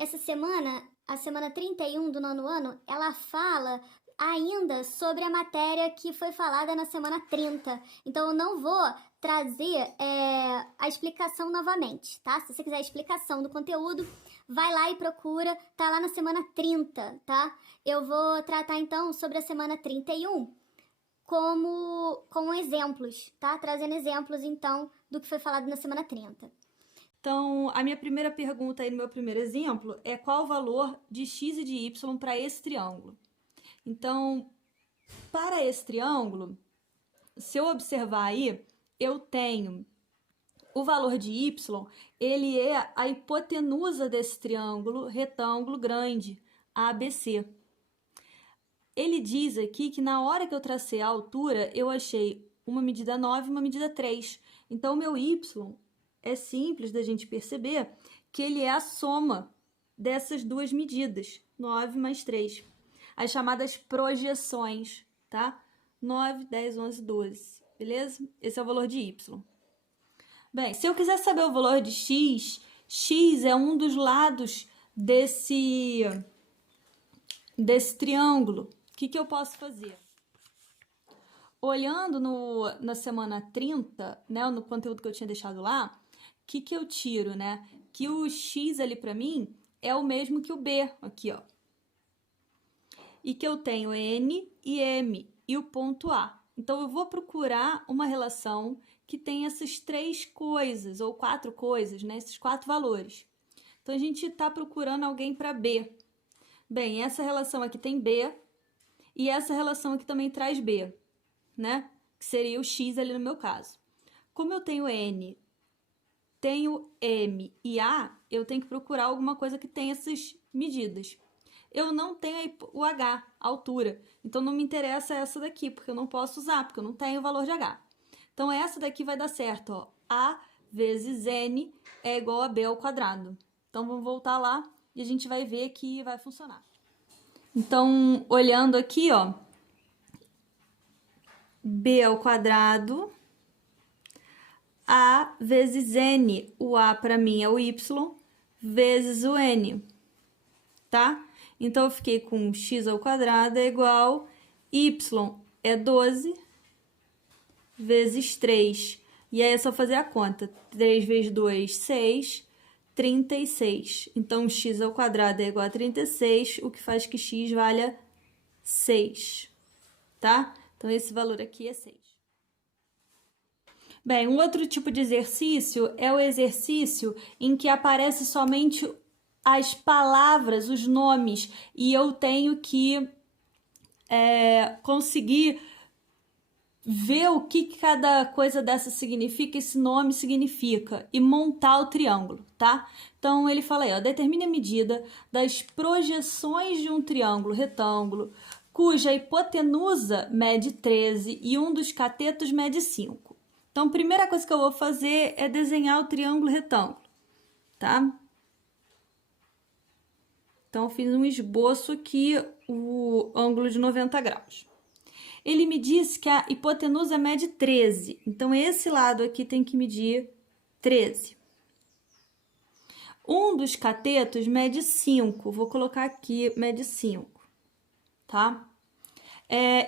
essa semana, a semana 31 do nono ano, ela fala ainda sobre a matéria que foi falada na semana 30. Então, eu não vou trazer a explicação novamente, tá? Se você quiser a explicação do conteúdo, vai lá e procura, tá lá na semana 30, tá? Eu vou tratar, então, sobre a semana 31 com exemplos, tá? Trazendo exemplos, então, do que foi falado na semana 30. Então, a minha primeira pergunta aí no meu primeiro exemplo é qual o valor de x e de y para esse triângulo? Então, para esse triângulo, se eu observar aí, eu tenho o valor de y, ele é a hipotenusa desse triângulo retângulo grande, ABC. Ele diz aqui que na hora que eu tracei a altura, eu achei uma medida 9 e uma medida 3. Então, o meu y é simples da gente perceber que ele é a soma dessas duas medidas, 9 mais 3. As chamadas projeções, tá? 9, 10, 11, 12, beleza? Esse é o valor de y. Bem, se eu quiser saber o valor de x, x é um dos lados desse triângulo. O que eu posso fazer? Olhando na semana 30, né, no conteúdo que eu tinha deixado lá, o que eu tiro, né? Que o x ali para mim é o mesmo que o b, aqui, ó. E que eu tenho n e m e o ponto A. Então, eu vou procurar uma relação que tem essas três coisas, ou quatro coisas, né? Esses quatro valores. Então, a gente está procurando alguém para B. Bem, essa relação aqui tem B e essa relação aqui também traz B, né? Que seria o x ali no meu caso. Como eu tenho N, tenho M e A, eu tenho que procurar alguma coisa que tenha essas medidas. Eu não tenho o H, a altura, então não me interessa essa daqui, porque eu não posso usar, porque eu não tenho o valor de H. Então, essa daqui vai dar certo, ó. A vezes N é igual a B ao quadrado. Então, vamos voltar lá e a gente vai ver que vai funcionar. Então, olhando aqui, ó, B ao quadrado, A vezes N, o A para mim é o Y, vezes o N, tá? Então, eu fiquei com x ao quadrado é igual, y é 12, vezes 3. E aí é só fazer a conta. 3 vezes 2, 6, 36. Então, x ao quadrado é igual a 36, o que faz que x valha 6, tá? Então, esse valor aqui é 6. Bem, um outro tipo de exercício é o exercício em que aparece somente as palavras, os nomes, e eu tenho que conseguir ver o que cada coisa dessa significa, esse nome significa, e montar o triângulo, tá? Então, ele fala aí, ó, determine a medida das projeções de um triângulo retângulo, cuja hipotenusa mede 13 e um dos catetos mede 5. Então, a primeira coisa que eu vou fazer é desenhar o triângulo retângulo, tá? Então, eu fiz um esboço aqui, o ângulo de 90 graus. Ele me disse que a hipotenusa mede 13. Então, esse lado aqui tem que medir 13. Um dos catetos mede 5. Vou colocar aqui, mede 5. Tá?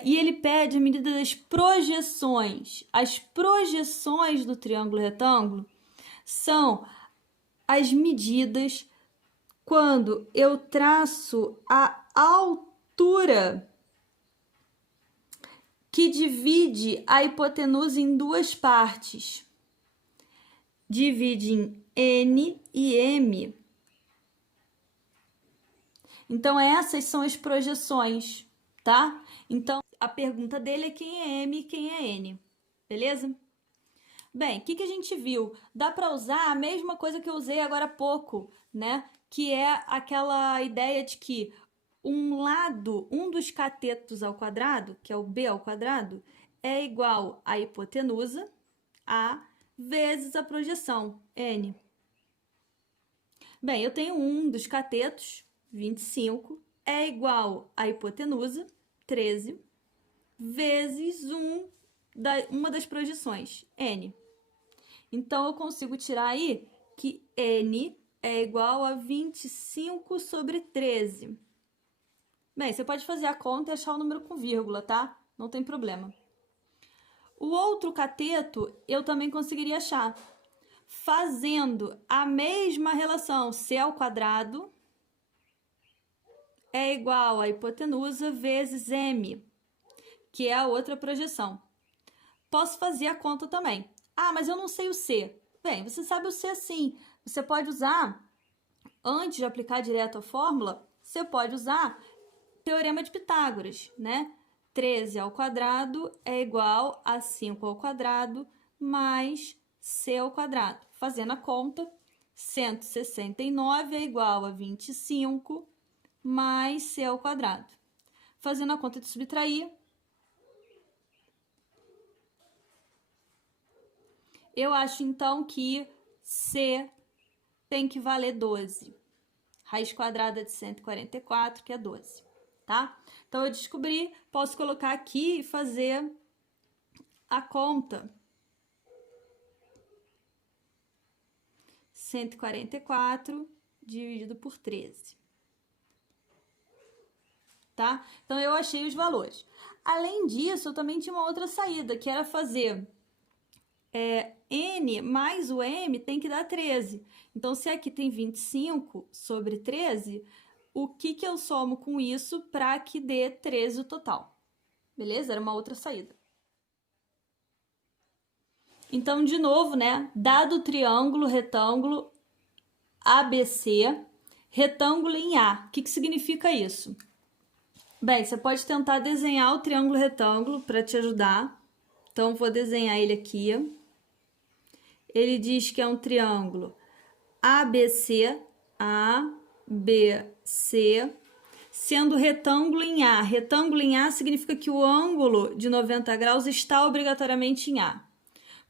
E ele pede a medida das projeções. As projeções do triângulo retângulo são as medidas quando eu traço a altura que divide a hipotenusa em duas partes. Divide em N e M. Então, essas são as projeções, tá? Então, a pergunta dele é quem é M e quem é N, beleza? Bem, o que a gente viu? Dá para usar a mesma coisa que eu usei agora há pouco, né? Que é aquela ideia de que um dos catetos ao quadrado, que é o B ao quadrado, é igual à hipotenusa, A, vezes a projeção, N. Bem, eu tenho um dos catetos, 25, é igual à hipotenusa, 13, vezes uma das projeções, N. Então, eu consigo tirar aí que N é igual a 25 sobre 13. Bem, você pode fazer a conta e achar o número com vírgula, tá? Não tem problema. O outro cateto eu também conseguiria achar fazendo a mesma relação c ao quadrado é igual a hipotenusa vezes m, que é a outra projeção. Posso fazer a conta também. Ah, mas eu não sei o c. Bem, você sabe o c sim. Você pode usar, antes de aplicar direto a fórmula, você pode usar teorema de Pitágoras, né? 13 ao quadrado é igual a 5 ao quadrado mais c ao quadrado. Fazendo a conta, 169 é igual a 25 mais c ao quadrado. Fazendo a conta de subtrair, eu acho então que c tem que valer 12. Raiz quadrada de 144, que é 12, tá? Então, eu descobri, posso colocar aqui e fazer a conta. 144 dividido por 13. Tá? Então, eu achei os valores. Além disso, eu também tinha uma outra saída, que era fazer n mais o m tem que dar 13. Então, se aqui tem 25 sobre 13, o que eu somo com isso para que dê 13 o total? Beleza? Era uma outra saída. Então, de novo, né? Dado o triângulo retângulo ABC, retângulo em A. O que significa isso? Bem, você pode tentar desenhar o triângulo retângulo para te ajudar. Então, vou desenhar ele aqui. Ele diz que é um triângulo ABC, sendo retângulo em A. Retângulo em A significa que o ângulo de 90 graus está obrigatoriamente em A.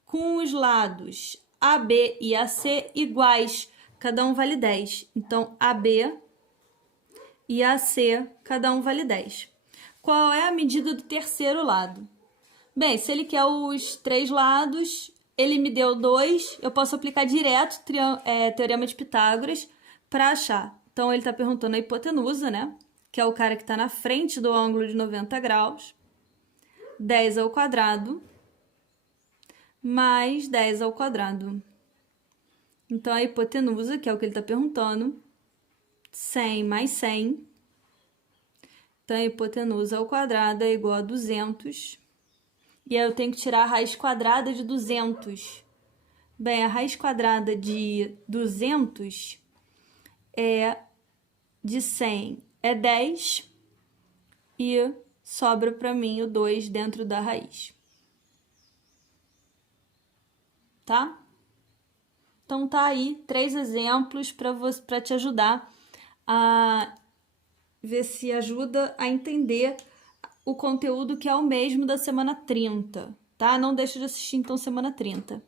Com os lados AB e AC iguais, cada um vale 10. Então, AB e AC, cada um vale 10. Qual é a medida do terceiro lado? Bem, se ele quer os 3 lados, ele me deu 2, eu posso aplicar direto teorema de Pitágoras para achar. Então, ele está perguntando a hipotenusa, né? Que é o cara que está na frente do ângulo de 90 graus. 10 ao quadrado mais 10 ao quadrado. Então, a hipotenusa, que é o que ele está perguntando, 100 mais 100. Então, a hipotenusa ao quadrado é igual a 200. E aí eu tenho que tirar a raiz quadrada de 200. Bem, a raiz quadrada de 200 de 100 é 10. E sobra para mim o 2 dentro da raiz. Tá? Então, tá aí 3 exemplos para te ajudar a ver se ajuda a entender o conteúdo que é o mesmo da semana 30, tá? Não deixa de assistir, então, semana 30.